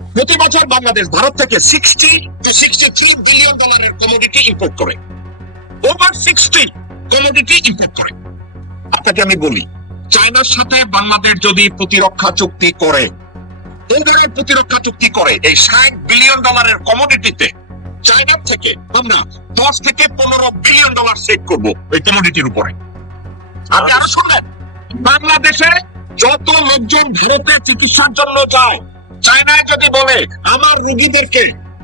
প্রতি বছর বাংলাদেশ ভারত থেকে 60 to 63 বিলিয়ন ডলারের কমোডিটি ইম্পোর্ট করে, ওভার 60 কমোডিটি ইম্পোর্ট করে। আপনাকে আমি বলি, চায়নার সাথে বাংলাদেশ যদি প্রতিরক্ষা চুক্তি করে, ওভারঅল প্রতিরক্ষা চুক্তি করে, এই 60 বিলিয়ন ডলারের কমোডিটিতে চায়নার থেকে আমরা 10 থেকে 15 বিলিয়ন ডলার সেভ করবো এই কমোডিটির উপরে। আপনি আরো শুনলেন, বাংলাদেশে যত লোকজন ভারতে চিকিৎসার জন্য যায়, চায়নায় যদি বলে আমার রোগীদেরকে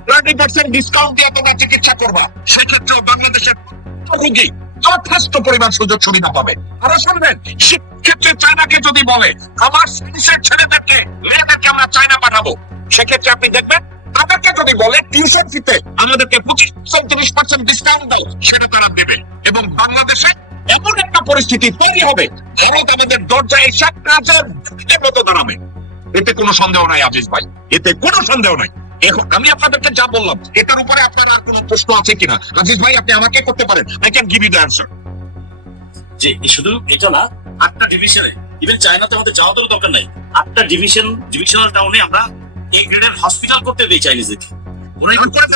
20% ডিসকাউন্ট দিয়ে তোমরা চিকিৎসা করবা, সেক্ষেত্রে বাংলাদেশের রোগী যথেষ্ট পরিমাণ সুযোগ সুবিধা পাবে। আরো শুনবেন, সেক্ষেত্রে চায়নাকে যদি বলে আমার সার্ভিসের ছেলেদেরকে মেয়েদেরকে আমরা চায়না পাঠাবো, সেক্ষেত্রে আপনি দেখবেন তাদেরকে যদি বলে টিউশন ফিতে আমাদেরকে 25-30% ডিসকাউন্ট দাও, সেটা তারা দেবে। এবং বাংলাদেশে এমন একটা পরিস্থিতি তৈরি হবে, ভারত আমাদের দরজায় এসে কাজের মতো দাঁড়াবে। এতে কোনো সন্দেহ নাই আজিজ ভাই, এতে কোনো সন্দেহ নাই। এখন আমি আপনাদেরকে যা বললাম, এটার উপরে আপনার আর কোনো প্রশ্ন আছে কিনা আজিজ ভাই? আপনি আমাকে করতে পারেন, I can give you the answer. যে শুধু এটা না, 8টা ডিভিশনে, ইভেন চায়নাতে আমাদের যাওয়ার দরকার নাই, 8টা ডিভিশনাল টাউনে আমরা এই গ্রেডের হসপিটাল করতে দেই চাইনিজকে। ওরা করে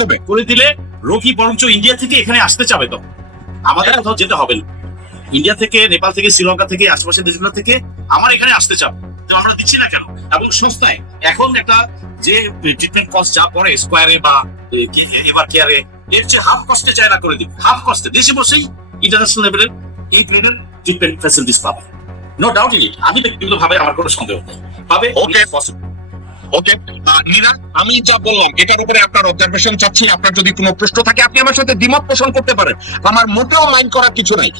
দেবে, করে দিলে রোগী বরঞ্চ ইন্ডিয়া থেকে এখানে আসতে চাবে। তো আমাদের কোথাও যেতে হবে না, ইন্ডিয়া থেকে, নেপাল থেকে, শ্রীলঙ্কা থেকে, আশেপাশের দেশগুলো থেকে আমার এখানে আসতে চাবে। তো আমরা দিচ্ছি না কেন? এবং সস্তায়। এখন একটা যে ট্রিটমেন্ট কস্ট যা পড়ে স্কোয়ারে বা এবার কেয়ারে, এর চেয়ে হাফ কস্টে চায়না করে দিবে, হাফ কস্টে দেশে বসেই ইন্টারন্যাশনাল লেভেলের এই গ্রেডের ট্রিটমেন্ট ফ্যাসিলিটিস পাবে। নো ডাউট ইন ইট, আমি ব্যক্তিগত ভাবে আমার কোনো সন্দেহ নেই পাবে। ওকে ওকে নীরা, আমি যা বললাম এটার উপরে আপনার অবজারভেশন চাচ্ছি। আপনার যদি কোনো প্রশ্ন থাকে আপনি আমার সাথে দ্বিমত পোষণ করতে পারেন, আমার মোটেও মাইন্ড করার কিছু নাই।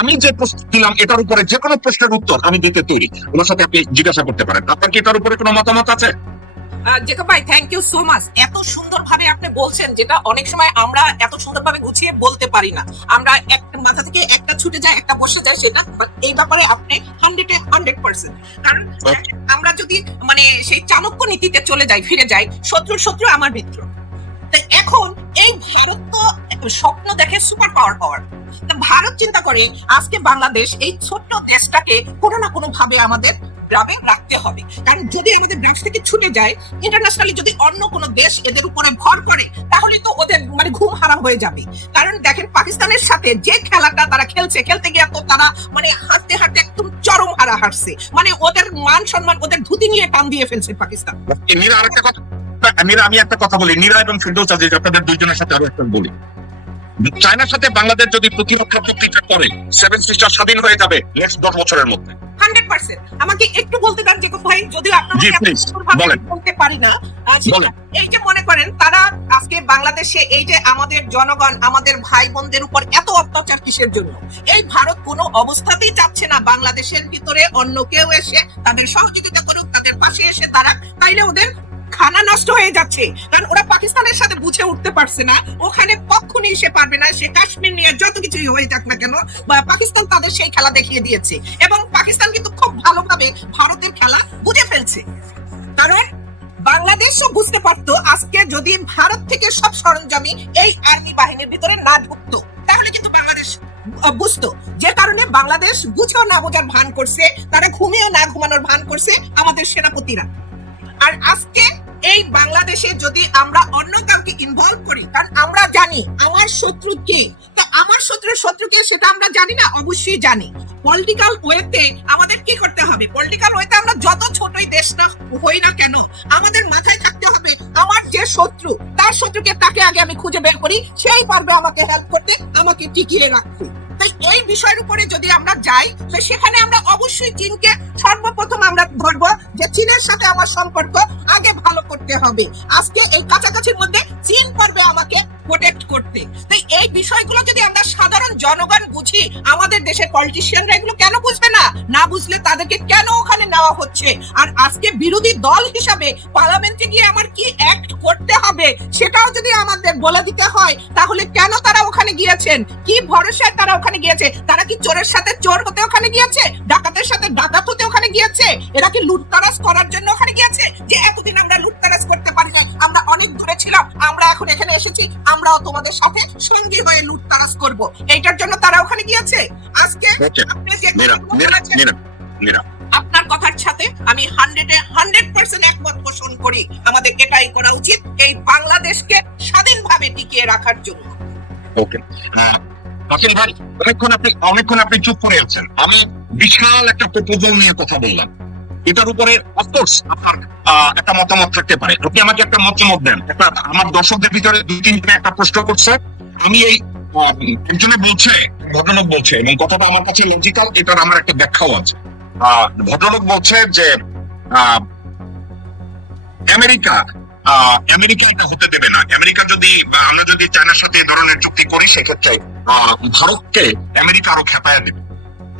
আমি যে প্রশ্ন দিলাম এটার উপরে যে কোনো প্রশ্নের উত্তর আমি দিতে তৈরি, ওনার সাথে আপনি জিজ্ঞাসা করতে পারেন। আপনার কি এটার উপরে কোনো মতামত আছে? জেকব ভাই, থ্যাংক ইউ সো মাচ। এত সুন্দরভাবে আপনি বলছেন, যেটা অনেক সময় আমরা এত সুন্দরভাবে গুছিয়ে বলতে পারি না। আমরা একটা মাথা থেকে একটা ছুটে যায়, একটা বসে যায়, সেটা এই ব্যাপারে আপনি 100% কারণ আমরা যদি মানে সেই চাণক্য নীতিতে চলে যাই, ফিরে যাই, শত্রু আমার মিত্র। এখন এই ভারত তো স্বপ্ন দেখে সুপার পাওয়ার পাওয়ার। ভারত চিন্তা করে আজকে বাংলাদেশ এই ছোট্ট দেশটাকে কোনো না কোনো ভাবে আমাদের গ্রামে রাখতে হবে। কারণ যদি আমাদের গ্রাম থেকে ছুটে যায়, ইন্টারন্যাশনালি যদি অন্য কোনো দেশ এদের উপরে ভর করে, তাহলে তো ওদের মানে ঘুম হারাম হয়ে যাবে। কারণ দেখেন, পাকিস্তানের সাথে যে খেলাটা তারা খেলতে গিয়ে তো তারা মানে হাঁটতে একদম চরম হারছে। মানে ওদের মান সম্মান, ওদের ধুতি নিয়ে টান দিয়ে ফেলছে পাকিস্তান। নীরা, আরেকটা কথা, নীরা আমি একটা কথা বলি, নীরা এবং ফিরদৌস আজিজ, আপনাদের দুইজনের সাথে আরো একটা বলি। চায়নার সাথে বাংলাদেশ যদি প্রতিরক্ষা চুক্তিটা করে, 7 সিস্টার স্বাধীন হয়ে যাবে নেক্সট 10 বছরের মধ্যে। 100%। আমাকে একটু বলতে দেন জেকব ভাই, যদিও আপনারা বলতে পারি না। এই যে মনে করেন তারা আজকে বাংলাদেশে এই যে আমাদের জনগণ, আমাদের ভাই বোনদের উপর এত অত্যাচার কিসের জন্য? এই ভারত কোনো অবস্থাতেই চাচ্ছে না বাংলাদেশের ভিতরে অন্য কেউ এসে তাদের সহযোগিতা করুক, তাদের পাশে এসে তারা, তাইলে ওদের খানা নষ্ট হয়ে যাচ্ছে। কারণ ওরা পাকিস্তানের সাথে বুঝে উঠতে পারছে না, ওখানে কখনই সে পারবে না। সে কাশ্মীর নিয়ে যত কিছুই হয়ে যাক না কেন, পাকিস্তান তাদের সেই খেলা দেখিয়ে দিয়েছে। এবং পাকিস্তান কিন্তু খুব ভালোভাবে ভারতের খেলা বুঝে ফেলছে। কারণ বাংলাদেশও বুঝতে পারতো আজকে যদি ভারত থেকে সব সরঞ্জামি এই আর্মি বাহিনীর ভিতরে না ঢুকতো, তাহলে কিন্তু বাংলাদেশ বুঝতো। যে কারণে বাংলাদেশ বুঝেও না বোঝার ভান করছে, তারা ঘুমিয়েও না ঘুমানোর ভান করছে আমাদের সেনাপতিরা। আর আজকে এই বাংলাদেশে যদি আমরা অন্য কাউকে ইনভলভ করি, কারণ আমরা জানি আমার শত্রু কি, তো আমার শত্রুকে সেটা আমরা জানি না, অবশ্যই জানি। পলিটিক্যাল ওয়েতে আমাদের কি করতে হবে? পলিটিক্যাল ওয়েতে আমরা যত ছোটই দেশ না হই না কেন, আমাদের মাথায় থাকতে হবে আমার যে শত্রু, তার শত্রুকে তাকে আগে আমি খুঁজে বের করি, সেই পারবে আমাকে হেল্প করতে, আমাকে টিকিয়ে রাখতে। তাই এই বিষয়ের উপরে যদি আমরা যাই, তো সেখানে আমরা অবশ্যই চীনকে সর্বপ্রথম আমরা ধরবো যে চীনের সাথে আমার সম্পর্ক আগে ভালো করতে হবে। আজকে এই কাছাকাছির মধ্যে চীন পারবে আমাকে প্রোটেক্ট করতে। তাই এই বিষয়গুলো যদি আমরা সাধারণ জনগণ বুঝি, আমাদের দেশের পলিটিশিয়ানরা এগুলো কেন বুঝবে না? না বুঝলে তাদেরকে কেন ওখানে নেওয়া হচ্ছে? আর আজকে বিরোধী দল হিসাবে পার্লামেন্টে গিয়ে আমার কি অ্যাক্ট করতে হবে সেটাও যদি আমাদের বলে দিতে হয়, তাহলে কেন তারা ওখানে গিয়েছেন? কি ভরসায় তারা ওখানে গিয়েছে? তারা কি চোরের সাথে চোর হতে ওখানে গিয়েছে? ডাকাতের সাথে ডাকাত হতে ওখানে গিয়েছে? এরা কি লুটতারাজ করার জন্য ওখানে গিয়েছে? যে এতদিন আমরা লুটতারাজ করতে পারি না, আমরা অনেক দূরে ছিলাম, আমরা এখন এখানে এসেছি, আমরাও তোমাদের সাথে সঙ্গী হয়ে লুটতারাজ করব, এইটার জন্য তারা ওখানে গিয়েছে? আজকে আপনি যে আপনার কথার সাথে সাথে আমি 100% একমত পোষণ করি। আমাদের এটাই করা উচিত এই বাংলাদেশকে স্বাধীনভাবে টিকিয়ে রাখার জন্য। ওকে, হাসিন ভাই, অনেকক্ষণ আপনি চুপ করে আছেন। আমি বিশাল একটা প্রপোজাল নিয়ে কথা বললাম, এটার উপরে অফকোর্স আপনার একটা মতামত থাকতে পারে। আপনি আমাকে একটা মতামত দেন। আমার দর্শকদের ভিতরে 2-3 একটা প্রশ্ন করছে। আমি এই একজনে বলছে, ভদ্রলোক বলছে, এবং কথাটা আমার কাছে লজিক্যাল, এটার আমার একটা ব্যাখ্যাও আছে। ভদ্রলোক বলছে যে আমেরিকা এটা হতে দেবে না। আমরা যদি চায়নার সাথে এই ধরনের চুক্তি করি, সেক্ষেত্রে ভারতকে আমেরিকা আরো খেপায়া দেবে,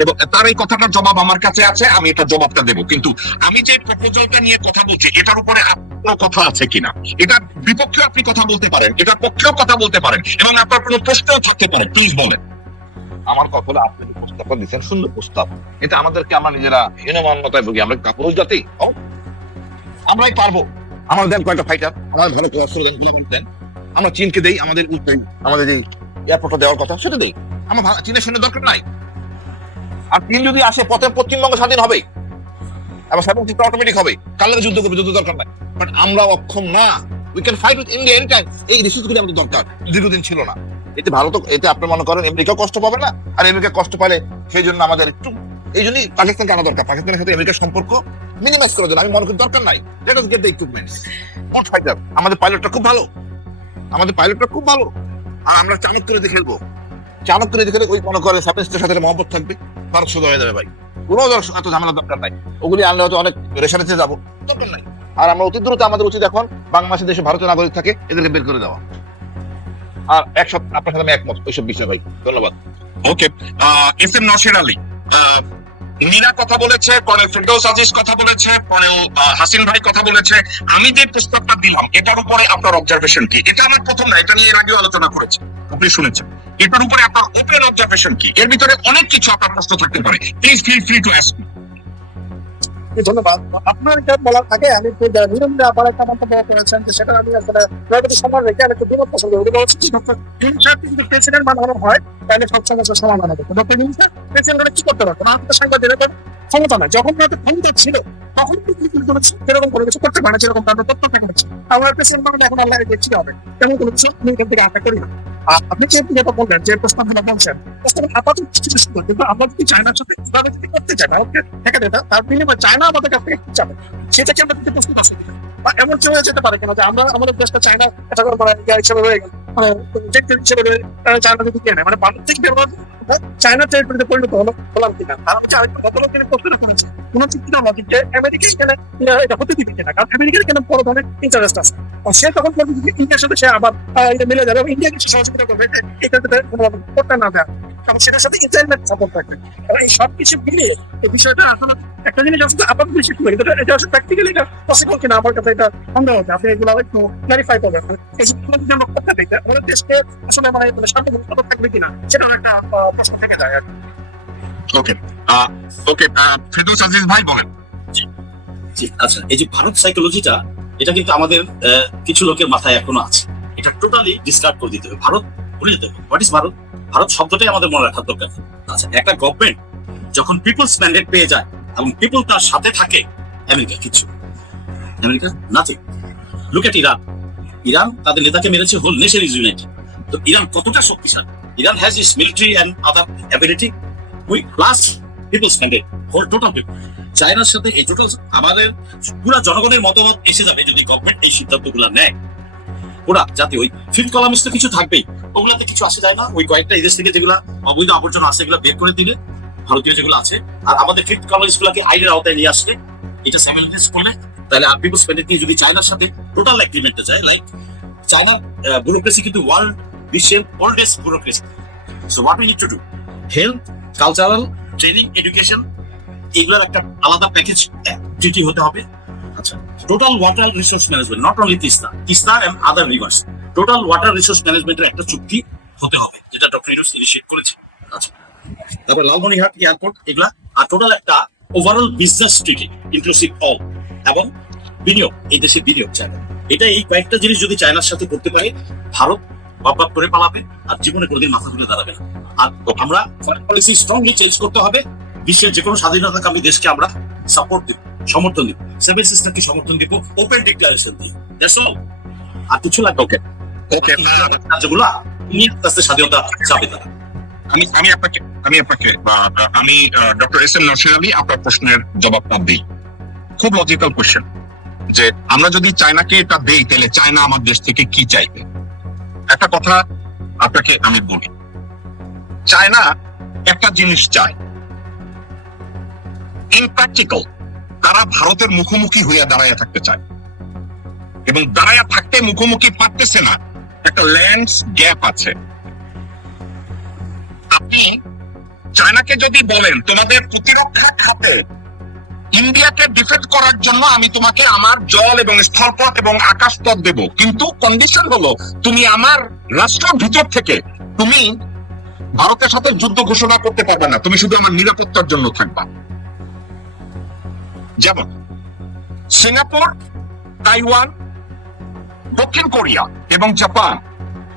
এবং তার এই কথাটার জবাব আমার কাছে আছে, আমি এটা জবাবটা দেবো। কিন্তু আমি যে প্রপোজালটা নিয়ে কথা বলছি, এটার উপরে আপনার কথা আছে কিনা, এটার বিপক্ষে আপনি কথা বলতে পারেন, এটার পক্ষেও কথা বলতে পারেন, এবং আপনার কোনো প্রশ্নও থাকতে পারে, প্লিজ বলেন। আমার কথা হলো, আপনি যে প্রস্তাবটা দিচ্ছেন সুন্দর প্রস্তাব, এটা আমাদেরকে আমরা নিজেরা হীনমান্যতায় ভুগি। আমরা কাপুরুষ জাতি, আমরাই পারবো। আমরা দেন কয়েকটা ফাইটার, আমরা ভালো দেন, আমরা চীনকে দেই আমাদের যে এয়ারপোর্টটা দেওয়ার কথা, সেটা দেই। আমার চীনের সৈন্য দরকার নাই। আর চীন যদি আসে, পথে পশ্চিমবঙ্গ স্বাধীন হবে, আবার 76 অটোমেটিক হবে। কালের যুদ্ধ করবে, যুদ্ধ দরকার নাই। বাট আমরা অক্ষম না। We can fight with India any time. এই রিসোর্সগুলি আমাদের দরকার, দীর্ঘদিন ছিল না। এতে ভারত, এতে আপনি মনে করেন আমেরিকা কষ্ট পাবে না, আর আমেরিকা কষ্ট পালে সেই জন্য আমাদের একটু, এই জন্যই পাকিস্তানকে আনা দরকার। পাকিস্তানের সাথে আমেরিকার সম্পর্ক মিনিমাইজ করার জন্য আমি মনে করি দরকার নাই। Let us get the equipments, not fighter. আমাদের পাইলটটা খুব ভালো, আর আমরা চাণক করে দিয়ে খেলবো। চাণক করে দেখে ওই মনে করে সাপেস্টের সাথে মহব্বত থাকবে, ভারত শুধু হয়ে যাবে ভাই। কোনো এত ঝামেলা দরকার নাই। ওগুলি আনলে হয়তো অনেক রেশারেসে যাবো, দরকার নাই। আর আমরা অতি দ্রুত, আমাদের উচিত এখন বাংলাদেশের দেশে ভারতীয় নাগরিক থাকে, এদেরকে বের করে দেওয়া। আর আপনার সাথে আমি একমত ওইসব বিষয় ভাই। ধন্যবাদ। ওকে, এস এম নসির আলী, মীরা কথা বলেছে, কর্নেল ফিরদৌস আজিজ কথা বলেছে, কর্নেল হাসিন ভাই কথা বলেছে। আমি যে প্রস্তাবটা দিলাম, এটার উপরে আপনার অবজারভেশন কি? এটা আমার প্রথম না, এটা নিয়ে এর আগেও আলোচনা করেছে, আপনি শুনেছেন। এটার উপরে আপনার ওপেন অবজারভেশন কি? এর ভিতরে অনেক কিছু আপনার প্রশ্ন থাকতে পারে, please feel free to ask. ধন্যবাদ। আপনার এটা বলার আগে আমি নিরঞ্জন আবার একটা মন্তব্য করেছেন, যে সেটা আমি আসলে প্রতি সম্মান রেখে আমি একটু বিমত পছন্দ করি। কিন্তু প্রেসিডেন্ট বানানো হয়, তাহলে সব সমস্যার সমাধান হবে। ডক্টর ইউনূস প্রেসিডেন্ট কি করতে পারতো না? আমাদের সাংবাদিকদের ক্ষমতা নাই। যখন ক্ষমতা ছিল তখন সেরকম কোনো কিছু করতে পারে না, যেরকম তাদের তথ্য থাকা হচ্ছে। আমরা প্রেসিডেন্ট বানালে এখন আল্লাহ দেখছি হবে, তেমন কোনো কিছু আমি এখান থেকে আশা করি না। আপনি যেটা বললেন, যে প্রস্তাবগুলো বলছেন, প্রস্তাব আপাতত কিছু সুন্দর, কিন্তু আমরা যদি চায়নার সাথে কিভাবে যদি করতে চাই, ভারতকে ঠেকা দেয়, তার বিনিময়ে চায়না আমাদের কাছ থেকে কি চাবে, সেটাকে আমরা দিতে প্রস্তুত আছি। বা এমন হয়ে যেতে পারে কিনা যে আমরা আমাদের দেশটা চায়না এটা করে হিসেবে রয়ে গেল, মানে হিসেবে চায়না যদি কিনে নেয়, মানে ভারত থেকে চায়না টেরিটরিতে পরিণত হলাম কিনা। তার হচ্ছে আরেকটা বদল প্রশ্ন করেছে, কোন চুক্তিটা লজিক যে আমেরিকা এখানে এটা হতে দিবে কিনা, কারণ আমেরিকার এখানে বড় ধরনের ইন্টারেস্ট আছে। সে তখন ইন্ডিয়ার সাথে সে আবার এটা মিলে যাবে, এবং ইন্ডিয়া কিছু সহযোগিতা করবে এটাতে করতে না দেয়, কারণ সেটার সাথে ইন্টারনেট সাপোর্ট থাকবে। এই সব কিছু মিলিয়ে এই বিষয়টা আসলে একটা জিনিস আসলে আপাতত বেশি করি, এটা আসলে প্র্যাকটিক্যালি এটা পসিবল কিনা আমার কাছে এটা সন্দেহ হচ্ছে। আপনি এগুলো একটু ক্লারিফাই করবেন, এই যদি আমরা করতে দিই, আমাদের দেশকে আসলে মানে শান্তিপূর্ণ থাকবে কিনা, সেটা একটা প্রশ্ন থেকে যায়। ওকে, ওকে, ফিরদৌস আজিজ ভাই বলেন। জি, আচ্ছা, এই যে ভারত সাইকোলজিটা, এটা কিন্তু আমাদের কিছু লোকের মাথায় এখনো আছে। এটা টোটালি ডিসকার্ড করে দিতে হবে। ভারত ভুলে যেতে হবে। What is Bharat? ভারত শব্দটাই আমাদের মনে রাখার দরকার। আচ্ছা, একটা গভর্নমেন্ট যখন পিপলস ম্যান্ডেট পেয়ে যায় এবং পিপল তার সাথে থাকে, আমেরিকা কিচ্ছু, America nothing. Look at Iran তাদের নেতাকে মেরেছে, হোল নেশন ইজ ইউনাইটেড। তো ইরান কতটা শক্তিশালী? Iran has its military and other ability with plus people's mandate, whole total people. চায়নার সাথে এই টোটাল আমাদের পুরা জনগণের মতামত এসে যাবে যদি গভর্নমেন্ট এই সিদ্ধান্তগুলো নেয়। ওরা যাতে ওই ফিফথ কলামিস্ট তো কিছু থাকবেই, ওগুলাতে কিছু আসে যায় না। ওই কয়েকটা এই দেশ থেকে যেগুলো অবৈধ আবর্জনা আছে, এগুলো বের করে দিলে, ভারতীয় যেগুলো আছে, আর আমাদের ফিফথ কলামিস্ট গুলাকে আইনের আওতায় নিয়ে আসলে, এটা সাইমালটেনিয়াস করলে, তাহলে আর পিপলস ম্যান্ডেট নিয়ে যদি চায়নার সাথে টোটাল এগ্রিমেন্টে যায়, লাইক চায়নার ব্যুরোক্রেসি কিন্তু ওয়ার্ল্ড বিশ্বের oldest bureaucracy. So what we need to do, health, cultural, training, education, এগুলোর একটা আলাদা প্যাকেজ ট্রিটি হতে হবে। আচ্ছা, total water resource management, not only Teesta and other rivers, total water resource ম্যানেজমেন্টের একটা চুক্তি হতে হবে, যেটা ডক্টর ইউনূস ইনিশিয়েট করেছে। আচ্ছা, তারপর লালমনিরহাট এয়ারপোর্ট, এগুলা, আর টোটাল একটা ওভারঅল বিজনেস ট্রিটি ইনক্লুসিভ অল, এবং বিনিয়োগ, এই দেশের বিনিয়োগ চায়না। এটা এই কয়েকটা জিনিস যদি চায়নার সাথে করতে পারে, ভারত বাপ করে পালাবে আর জীবনে কোনোদিন মাথা তুলে দাঁড়াবে না। আর আমরা ফরেন পলিসি স্ট্রংলি চেঞ্জ করতে হবে। বিশ্বের যে কোনো স্বাধীনতাকামী দেশকে আমরা সাপোর্ট দেব। সমর্থন দিব, সেভেন সিস্টারকে সমর্থন দিব, ওপেন ডিক্লারেশন দিই। That's all. আর কিছু লাগবে? ওকে ওকে, কার্যগুলো নিয়ে আস্তে আস্তে স্বাধীনতা চাবে তারা। আমি ডক্টর এস এম নসির আলী আপনার প্রশ্নের জবাবটা দিই। খুব লজিক্যাল কোশ্চেন যে আমরা যদি চায়নাকে এটা দেই তাহলে চায়না আমার দেশ থেকে কি চাইবে। একটা কথা আপনাকে আমি বলি, চায়না একটা জিনিস চায়, ইনপ্র্যাকটিক্যাল, তারা ভারতের মুখোমুখি হইয়া দাঁড়াইয়া থাকতে চায় এবং দাঁড়াইয়া থাকতে মুখোমুখি পারতেছে না, একটা ল্যান্ডস গ্যাপ আছে। আপনি চায়নাকে যদি বলেন তোমাদের প্রতিরক্ষা খাতে ইন্ডিয়াকে ডিফেন্ড করার জন্য আমি তোমাকে আমার জল এবং স্থলপথ এবং আকাশপথ দেব, কিন্তু কন্ডিশন হলো তুমি আমার রাষ্ট্রের ভিতর থেকে তুমি ভারতের সাথে যুদ্ধ ঘোষণা করতে পারবে না, তুমি শুধু আমার নিরাপত্তার জন্য থাকবা। যেমন সিঙ্গাপুর, তাইওয়ান, দক্ষিণ কোরিয়া এবং জাপান,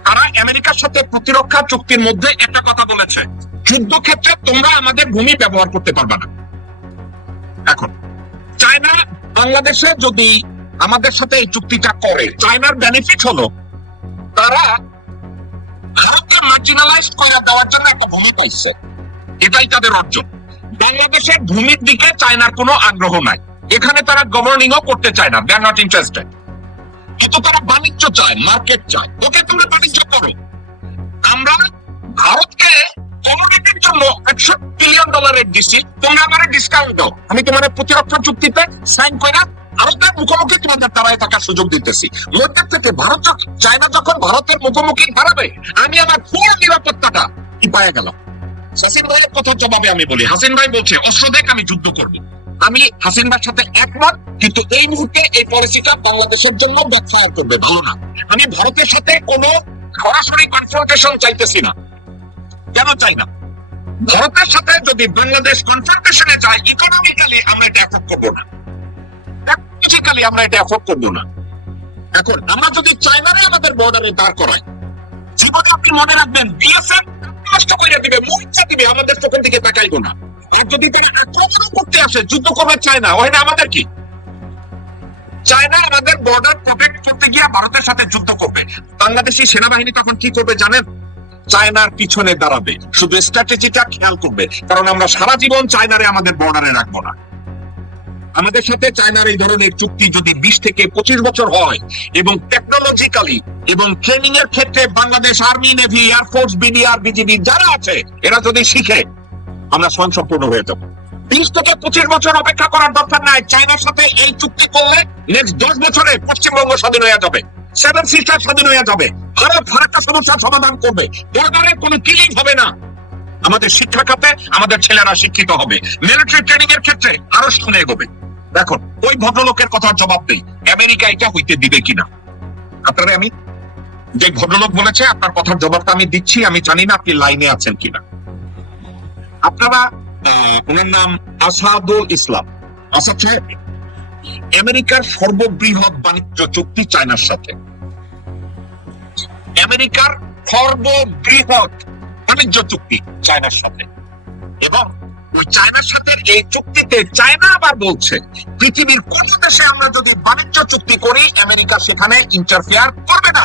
তারা আমেরিকার সাথে প্রতিরক্ষা চুক্তির মধ্যে একটা কথা বলেছে, যুদ্ধক্ষেত্রে তোমরা আমাদের ভূমি ব্যবহার করতে পারবে না। এখন চায়না বাংলাদেশে যদি আমাদের সাথে এই চুক্তিটা করে, চায়নার বেনিফিট হলো তারা ভারতকে মার্জিনালাইজ করে দেওয়ার জন্য একটা ভূমি পাইছে, এটাই তাদের অর্জন। বাংলাদেশের ভূমির দিকে চায়নার কোনো আগ্রহ নাই, এখানে তারা গভর্নিংও করতে চায় না, দে আর নট ইন্টারেস্টেড। কিন্তু তারা বাণিজ্য চায়, মার্কেট চায়। ওকে, তোমরা বাণিজ্য করো, আমরা ভারতকে কমোডিটির জন্য $100 বিলিয়ন দিচ্ছি, তোমরা আমার ডিসকাউন্ট দাও, আমি তোমার প্রতিরক্ষা চুক্তিতে সাইন করে ভারতের মুখোমুখি তোমাদের দাঁড়ায় থাকার সুযোগ দিতেছি। মধ্যে থেকে ভারত, চায়না যখন ভারতের মুখোমুখি দাঁড়াবে, আমি আমার ফুল নিরাপত্তাটা কি পায়ে গেলাম। হাসিন ভাইয়ের কথার জবাবে আমি বলি, হাসিন ভাই বলছে অস্ত্র দেখ আমি যুদ্ধ করব, আমি হাসিন ভাইয়ের সাথে একমত, কিন্তু এই মুহূর্তে এই পলিসিটা বাংলাদেশের জন্য ব্যাকফায়ার করবে, ভালো না। আমি ভারতের সাথে কোনো সরাসরি কনফ্রন্টেশন চাইতেছি না। কেন চাই না? ভারতের সাথে যদি বাংলাদেশ কনফ্রন্টেশনে যায়, ইকোনমিক্যালি আমরা এটা অ্যাফোর্ড করবো না, টেকনোলজিক্যালি আমরা এটা অ্যাফোর্ড করবো না। এখন আমরা যদি চায়নারে আমাদের বর্ডারে দাঁড় করাই, জীবনে আপনি মনে রাখবেন বিএসএফ নষ্ট করে দিবে, মুখটা দিবে, আমাদের চোখের দিকে তাকাইবো না। আর যদি তারা আক্রমণ করতে আসে, যুদ্ধ করবে চায়না, ওখানে আমাদের কি? চায়না আমাদের বর্ডার প্রোটেক্ট করতে গিয়ে ভারতের সাথে যুদ্ধ করবে, বাংলাদেশি সেনাবাহিনী তখন কি করবে জানেন? চায়নার পিছনে দাঁড়াবে, শুধু স্ট্র্যাটেজিটা খেয়াল করবে, কারণ আমরা সারা জীবন চায়নারে আমাদের বর্ডারে রাখবো না। আমাদের সাথে চায়নার এই ধরনের চুক্তি যদি 20 থেকে 25 বছর হয় এবং টেকনোলজিক্যালি এবং ট্রেনিং এর ক্ষেত্রে Bangladesh army, navy, air force, BDR, BGB যারা আছে এরা যদি শিখে, আমরা স্বয়ংসম্পূর্ণ হয়ে যাব। 20 থেকে 25 বছর অপেক্ষা করার দরকার নাই। চায়নার সাথে এই চুক্তি করলে নেক্সট 10 বছরে পশ্চিমবঙ্গ স্বাধীন হয়ে যাবে, সেভেন সিস্টার স্বাধীন হয়ে যাবে, ভারত ভারতটা সমস্যার সমাধান করবে, বর্ডারে কোনো কিলিং হবে না, আমাদের শিক্ষা খাতে আমাদের ছেলেরা শিক্ষিত হবে, মিলিটারি ট্রেনিং এর ক্ষেত্রে আরো সামনে এগোবে। দেখুন, ওই ভদ্রলোকের কথার জবাব দেই, আমেরিকা এটা হইতে দিবে কিনা। আপনারা, আমি যে ভদ্রলোক বলেছে আপনার কথার জবাবটা আমি দিচ্ছি, আমি জানি না আপনি লাইনে আছেন কিনা। আপনারা, ওনার নাম আসাদুল ইসলাম, আসাদ সাহেব, আমেরিকার সর্ববৃহৎ বাণিজ্য চুক্তি চায়নার সাথে, আমেরিকার সর্ববৃহৎ বাণিজ্য চুক্তি চায়নার সাথে, এবং ওই চায়নার সাথে এই চুক্তিতে চায়না আবার বলছে পৃথিবীর কোন দেশে আমরা যদি বাণিজ্য চুক্তি করি, আমেরিকা সেখানে ইন্টারফেয়ার করবে না।